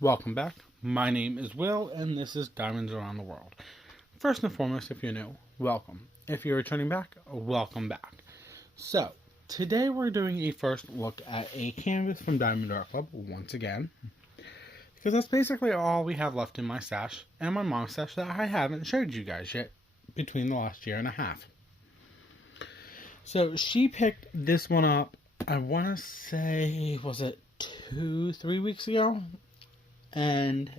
welcome back. My name is Will, and this is Diamonds Around the World. First and foremost, if you're new, welcome. If you're returning back, welcome back. So, today we're doing a first look at a canvas from Diamond Art Club, once again. Because that's basically all we have left in my stash, and my mom's stash that I haven't showed you guys yet, between the last year and a half. So, she picked this one up, I want to say, was it 2-3 weeks ago? And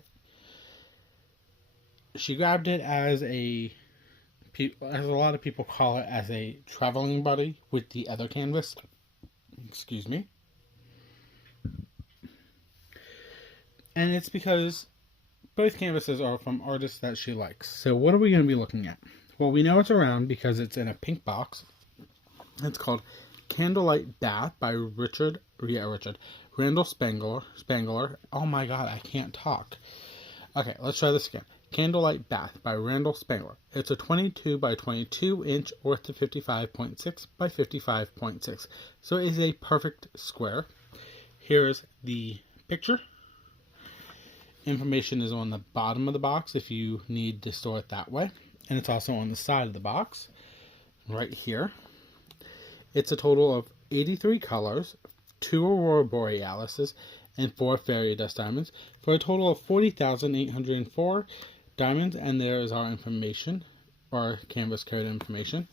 she grabbed it as a lot of people call it, as a traveling buddy with the other canvas. Excuse me. And it's because both canvases are from artists that she likes. So what are we going to be looking at? Well, we know it's around because it's in a pink box. It's called Candlelight Bath by Randal Spangler. Oh my god, I can't talk. Okay, let's try this again. Candlelight Bath by Randal Spangler. It's a 22 by 22 inch ortho 55.6 by 55.6. So it is a perfect square. Here's the picture. Information is on the bottom of the box if you need to store it that way. And it's also on the side of the box, right here. It's a total of 83 colors, 2 Aurora Borealises, and 4 Fairy Dust Diamonds, for a total of 40,804 diamonds, and there is our information, our canvas code information.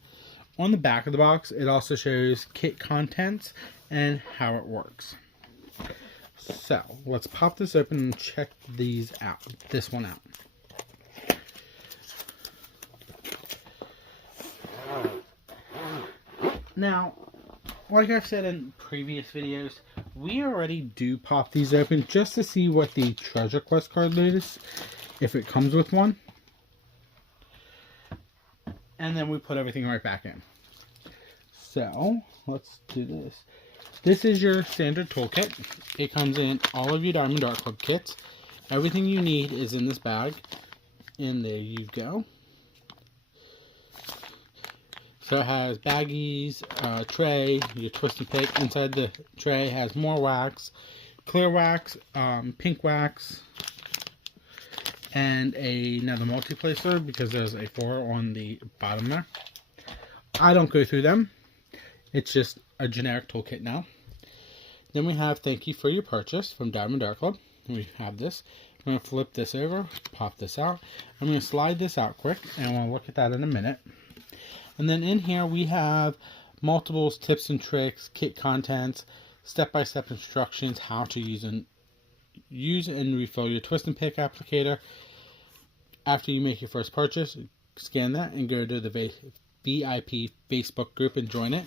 On the back of the box, it also shows kit contents and how it works. So, let's pop this open and check these out, this one out. Now, like I've said in previous videos, we already do pop these open just to see what the treasure quest card is, if it comes with one. And then we put everything right back in. So, let's do this. This is your standard toolkit. It comes in all of your Diamond Art Club kits. Everything you need is in this bag. And there you go. So it has baggies, tray, your twist and pick. Inside the tray has more wax, clear wax, pink wax, and another multi-placer because there's a 4 on the bottom there. I don't go through them. It's just a generic toolkit now. Then we have Thank You for Your Purchase from Diamond Art Club. We have this. I'm going to flip this over, pop this out. I'm going to slide this out quick, and we'll look at that in a minute. And then in here we have multiples, tips and tricks, kit contents, step-by-step instructions, how to use and refill your twist and pick applicator. After you make your first purchase, scan that and go to the VIP Facebook group and join it.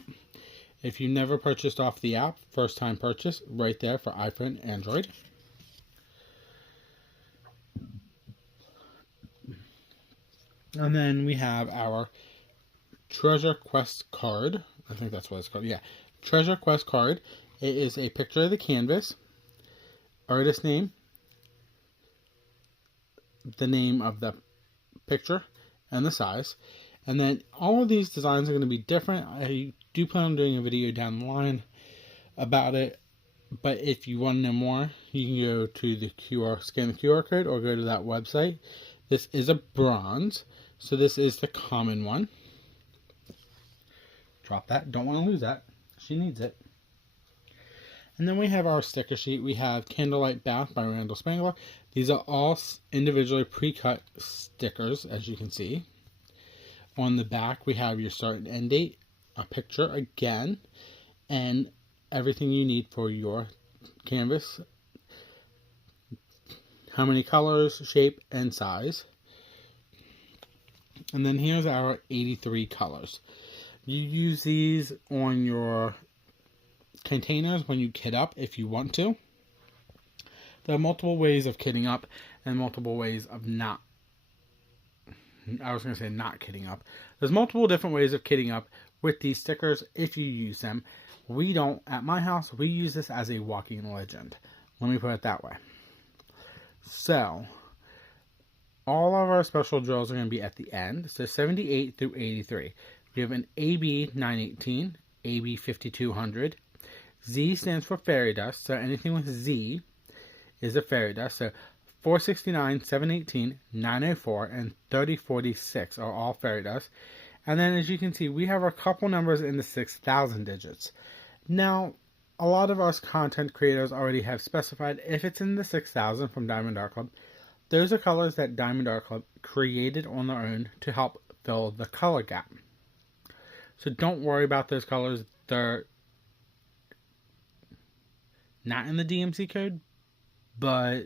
If you never purchased off the app, first time purchase, right there for iPhone and Android. And then we have our Treasure Quest card. I think that's what it's called. Yeah. Treasure Quest card. It is a picture of the canvas, artist name, the name of the picture, and the size. And then all of these designs are going to be different. I do plan on doing a video down the line about it. But if you want to know more, you can go to the scan the QR code, or go to that website. This is a bronze. So this is the common one. Drop that. Don't want to lose that. She needs it. And then we have our sticker sheet. We have Candlelight Bath by Randal Spangler. These are all individually pre-cut stickers, as you can see. On the back, we have your start and end date, a picture again, and everything you need for your canvas. How many colors, shape, and size. And then here's our 83 colors. You use these on your containers when you kit up if you want to. There are multiple ways of kitting up and multiple ways of not. I was going to say not kitting up. There's multiple different ways of kitting up with these stickers if you use them. We don't. At my house, we use this as a walking legend. Let me put it that way. So, all of our special drills are going to be at the end. So 78 through 83. We have an AB 918, AB 5200. Z stands for fairy dust. So anything with Z is a fairy dust. So 469, 718, 904, and 3046 are all fairy dust. And then as you can see, we have a couple numbers in the 6,000 digits. Now, a lot of us content creators already have specified if it's in the 6,000 from Diamond Art Club, those are colors that Diamond Art Club created on their own to help fill the color gap. So don't worry about those colors. They're not in the DMC code, but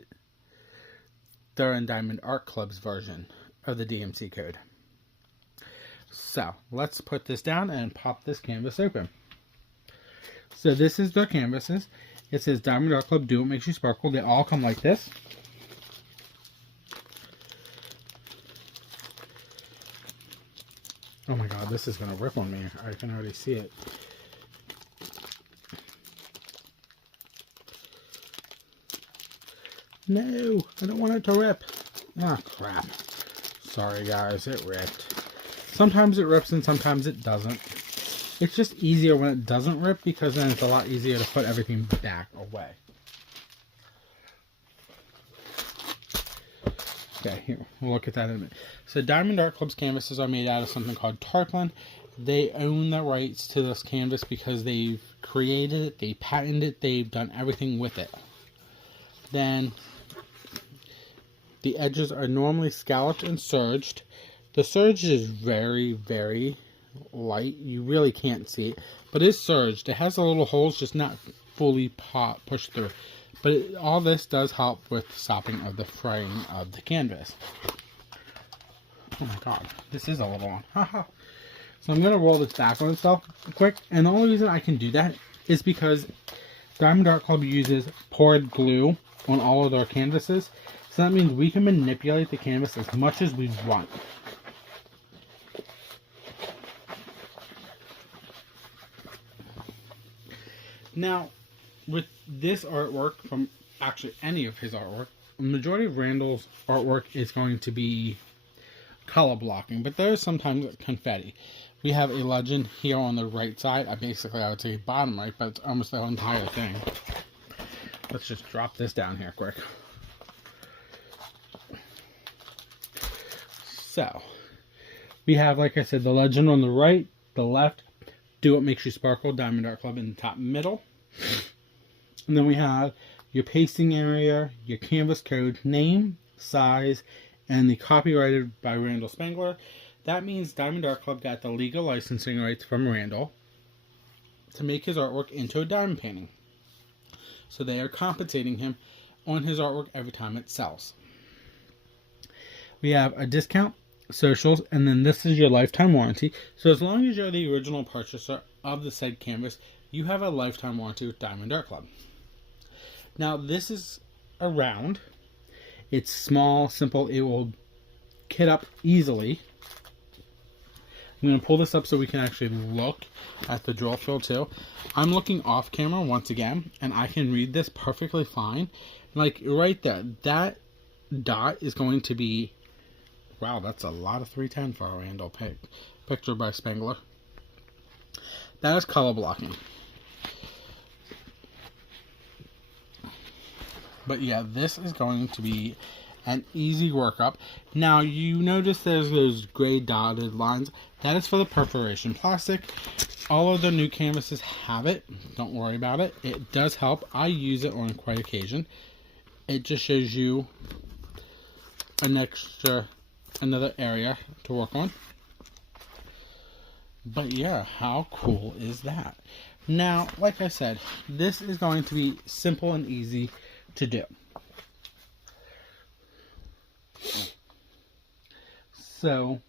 they're in Diamond Art Club's version of the DMC code. So let's put this down and pop this canvas open. So this is their canvases. It says Diamond Art Club, do what makes you sparkle. They all come like this. Oh my god, this is going to rip on me. I can already see it. No, I don't want it to rip. Ah, crap. Sorry guys, it ripped. Sometimes it rips and sometimes it doesn't. It's just easier when it doesn't rip because then it's a lot easier to put everything back away. Okay, here, we'll look at that in a minute. So Diamond Art Club's canvases are made out of something called tarpaulin. They own the rights to this canvas because they've created it, they patented it, they've done everything with it. Then the edges are normally scalloped and serged. The serge is very, very light. You really can't see it, but it's serged. It has the little holes, just not fully pushed through. But all this does help with stopping of the fraying of the canvas. Oh my god, this is a little one. Haha. So I'm going to roll this back on itself quick. And the only reason I can do that is because Diamond Art Club uses poured glue on all of their canvases. So that means we can manipulate the canvas as much as we want. Now, with this artwork, from actually any of his artwork, the majority of Randal's artwork is going to be color blocking, but there's sometimes confetti. We have a legend here on the right side. I would say bottom right, but it's almost the entire thing. Let's just drop this down here quick. So, we have, like I said, the legend on the right, the left, do what makes you sparkle, Diamond Art Club in the top middle. And then we have your pasting area, your canvas code, name, size, and the copyrighted by Randal Spangler. That means Diamond Art Club got the legal licensing rights from Randal to make his artwork into a diamond painting. So they are compensating him on his artwork every time it sells. We have a discount, socials, and then this is your lifetime warranty. So as long as you're the original purchaser of the said canvas, you have a lifetime warranty with Diamond Art Club. Now this is a round. It's small, simple. It will kit up easily. I'm going to pull this up so we can actually look at the drill fill too. I'm looking off camera once again, and I can read this perfectly fine. Like right there, that dot is going to be, wow, that's a lot of 310 for a Randal picture by Spangler. That is color blocking. But yeah, this is going to be an easy workup. Now, you notice there's those gray dotted lines. That is for the perforation plastic. All of the new canvases have it. Don't worry about it. It does help. I use it on quite occasion. It just shows you another area to work on. But yeah, how cool is that? Now, like I said, this is going to be simple and easy to do. So,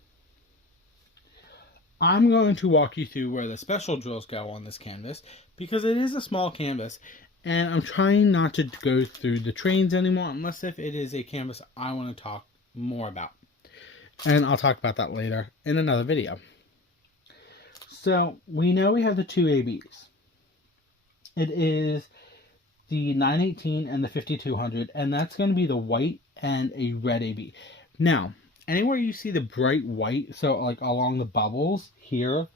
I'm going to walk you through where the special drills go on this canvas, because it is a small canvas, and I'm trying not to go through the trains anymore, unless if it is a canvas I want to talk more about. And I'll talk about that later in another video. So, we know we have the two ABs. It is the 918 and the 5200, and that's going to be the white and a red AB. Now, anywhere you see the bright white, so like along the bubbles here,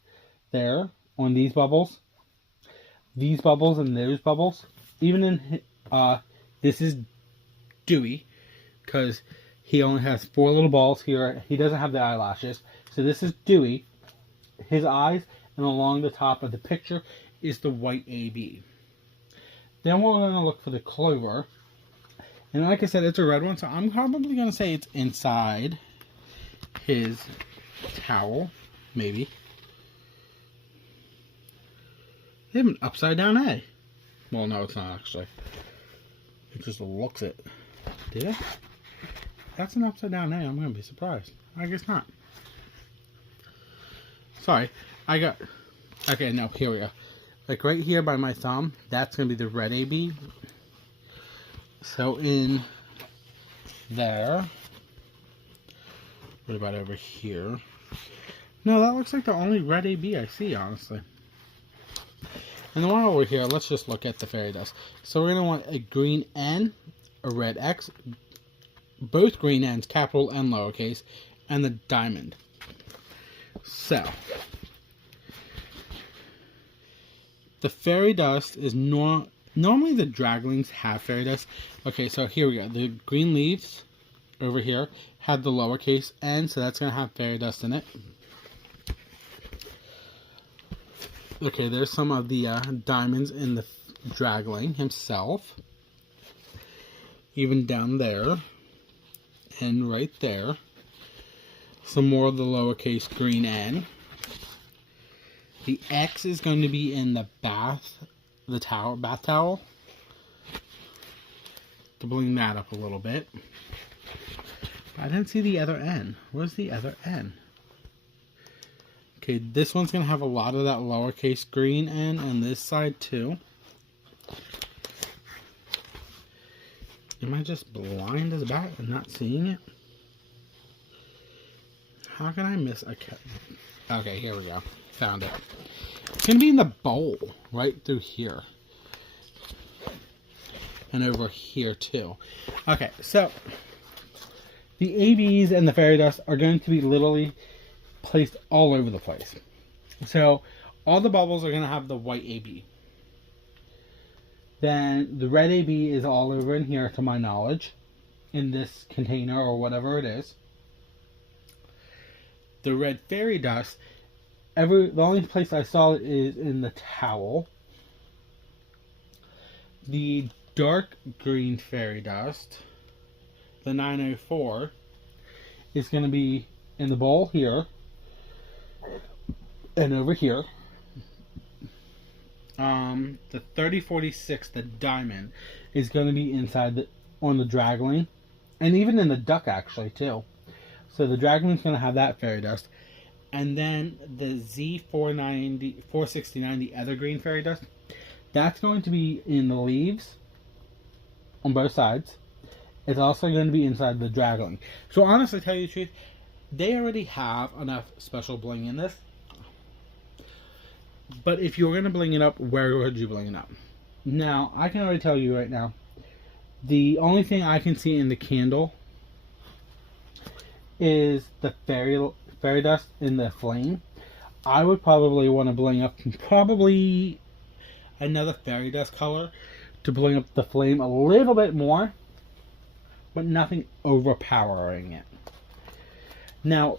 there, on these bubbles, and those bubbles, even in, this is Dewey, because he only has 4 little balls here. He doesn't have the eyelashes. So this is Dewey, his eyes, and along the top of the picture is the white AB. Then we're going to look for the clover. And like I said, it's a red one, so I'm probably going to say it's inside his towel, maybe. They have an upside down A. Well, no, it's not actually. It just looks it. Did it? That's an upside down A. I'm going to be surprised. I guess not. Sorry. Okay, no, here we go. Like right here by my thumb, that's going to be the red AB. So in there. What about over here? No, that looks like the only red AB I see, honestly. And the one over here, let's just look at the fairy dust. So we're going to want a green N, a red X, both green N's, capital and lowercase, and the diamond. So, the fairy dust is normally the draglings have fairy dust. Okay, so here we go. The green leaves over here had the lowercase N, so that's going to have fairy dust in it. Okay, there's some of the diamonds in the dragling himself. Even down there. And right there. Some more of the lowercase green N. The X is going to be in the bath towel. To bling that up a little bit. I didn't see the other N. Where's the other N? Okay, this one's going to have a lot of that lowercase green N on this side too. Am I just blind as a bat and not seeing it? How can I miss a cut? Okay, here we go. Found it. It's going to be in the bowl right through here. And over here too. Okay, so the ABs and the fairy dust are going to be literally placed all over the place. So all the bubbles are going to have the white AB. Then the red AB is all over in here, to my knowledge, in this container or whatever it is. The red fairy dust, the only place I saw it is in the towel. The dark green fairy dust, the 904, is going to be in the bowl here and over here. The 3046, the diamond, is going to be inside on the dragling, and even in the duck actually too. So the dragling's going to have that fairy dust, and then the Z469, the other green fairy dust, that's going to be in the leaves on both sides. It's also going to be inside the dragling. So honestly, tell you the truth, they already have enough special bling in this. But if you're going to bling it up, where would you bling it up? Now, I can already tell you right now, the only thing I can see in the candle is the fairy dust in the flame. I would probably want to bling up probably another fairy dust color to bling up the flame a little bit more, but nothing overpowering it. Now,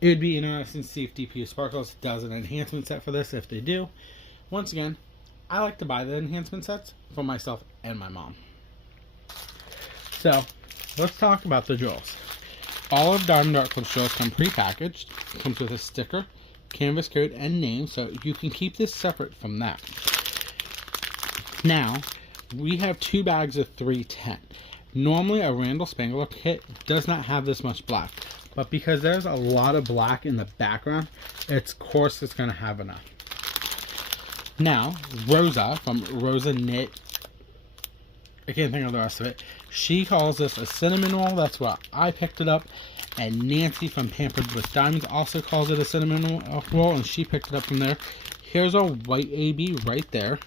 it would be interesting to see if DPU Sparkles does an enhancement set for this. If they do, once again, I like to buy the enhancement sets for myself and my mom. So, let's talk about the jewels. All of Diamond Art Club jewels come pre-packaged. Comes with a sticker, canvas code, and name, so you can keep this separate from that. Now, we have 2 bags of 310. Normally, a Randal Spangler kit does not have this much black. But because there's a lot of black in the background, of course it's going to have enough. Now, Rosa from Rosa Knit, I can't think of the rest of it. She calls this a cinnamon roll. That's why I picked it up. And Nancy from Pampered with Diamonds also calls it a cinnamon roll, and she picked it up from there. Here's our white AB right there.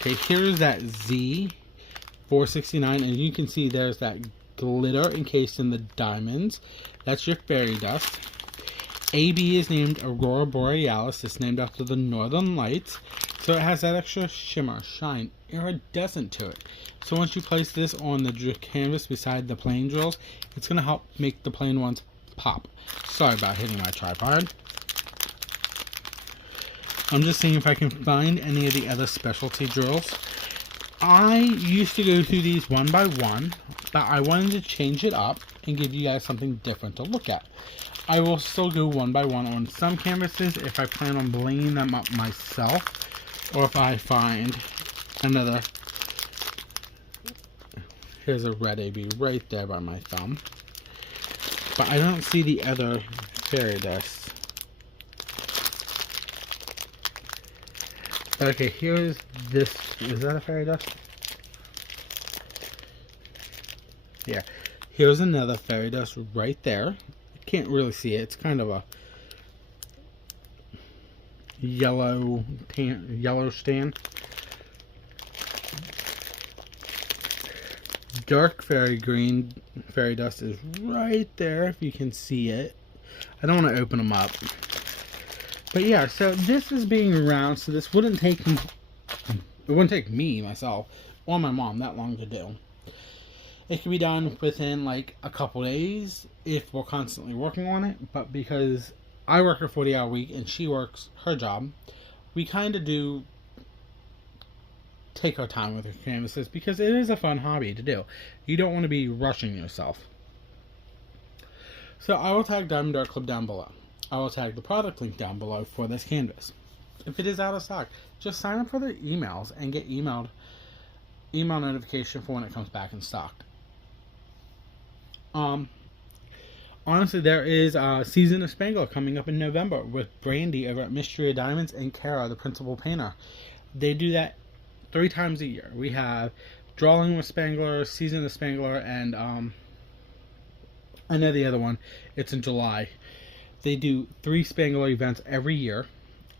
Okay, here's that Z469, and you can see there's that glitter encased in the diamonds. That's your fairy dust. AB is named Aurora Borealis. It's named after the Northern Lights. So So it has that extra shimmer, shine, iridescent to it. So once you place this on the canvas beside the plain drills, it's going to help make the plain ones pop. Sorry about hitting my tripod. I'm just seeing if I can find any of the other specialty drills. I used to go through these one by one, but I wanted to change it up and give you guys something different to look at. I will still go one by one on some canvases if I plan on blinging them up myself, or if I find another. Here's a red AB right there by my thumb, but I don't see the other fairy dust. Okay, here's this. Is that a fairy dust? Yeah. Here's another fairy dust right there. Can't really see it. It's kind of a yellow stand. Dark fairy green fairy dust is right there if you can see it. I don't want to open them up. But yeah, so this is being around, so this wouldn't take me myself or my mom that long to do. It can be done within like a couple days if we're constantly working on it, but because I work a 40-hour week and she works her job, we kind of do take our time with our canvases because it is a fun hobby to do. You don't want to be rushing yourself. So I will tag Diamond Art Club down below. I will tag the product link down below for this canvas. If it is out of stock, just sign up for the emails and get email notification for when it comes back in stock. Honestly, there is a season of Spangler coming up in November with Brandy over at Mystery of Diamonds and Kara, the principal painter. They do that 3 times a year. We have Drawing with Spangler, Season of Spangler, and I know the other one. It's in July. They do 3 Spangler events every year,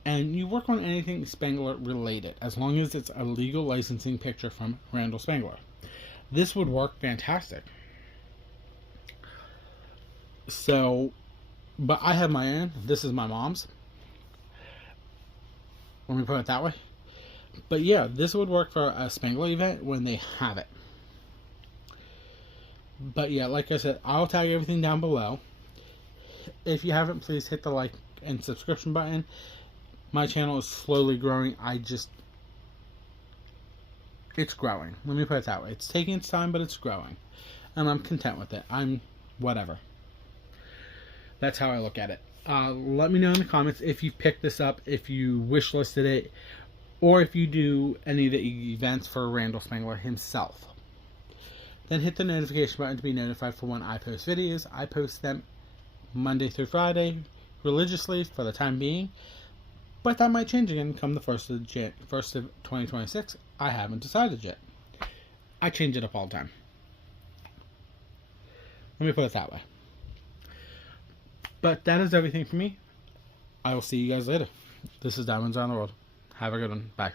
and you work on anything Spangler related, as long as it's a legal licensing picture from Randal Spangler. This would work fantastic. So, but I have my own. This is my mom's. Let me put it that way. But yeah, this would work for a Spangler event when they have it. But yeah, like I said, I'll tag everything down below. If you haven't, please hit the like and subscription button. My channel is slowly growing. It's growing. Let me put it that way. It's taking its time, but it's growing. And I'm content with it. Whatever. That's how I look at it. Let me know in the comments if you picked this up, if you wish listed it, or if you do any of the events for Randal Spangler himself. Then hit the notification button to be notified for when I post videos. I post them Monday through Friday religiously for the time being, but that might change again come the 1st of 2026. I haven't decided yet. I change it up all the time. Let me put it that way. But that is everything for me. I will see you guys later. This is Diamonds on the World. Have a good one. Bye.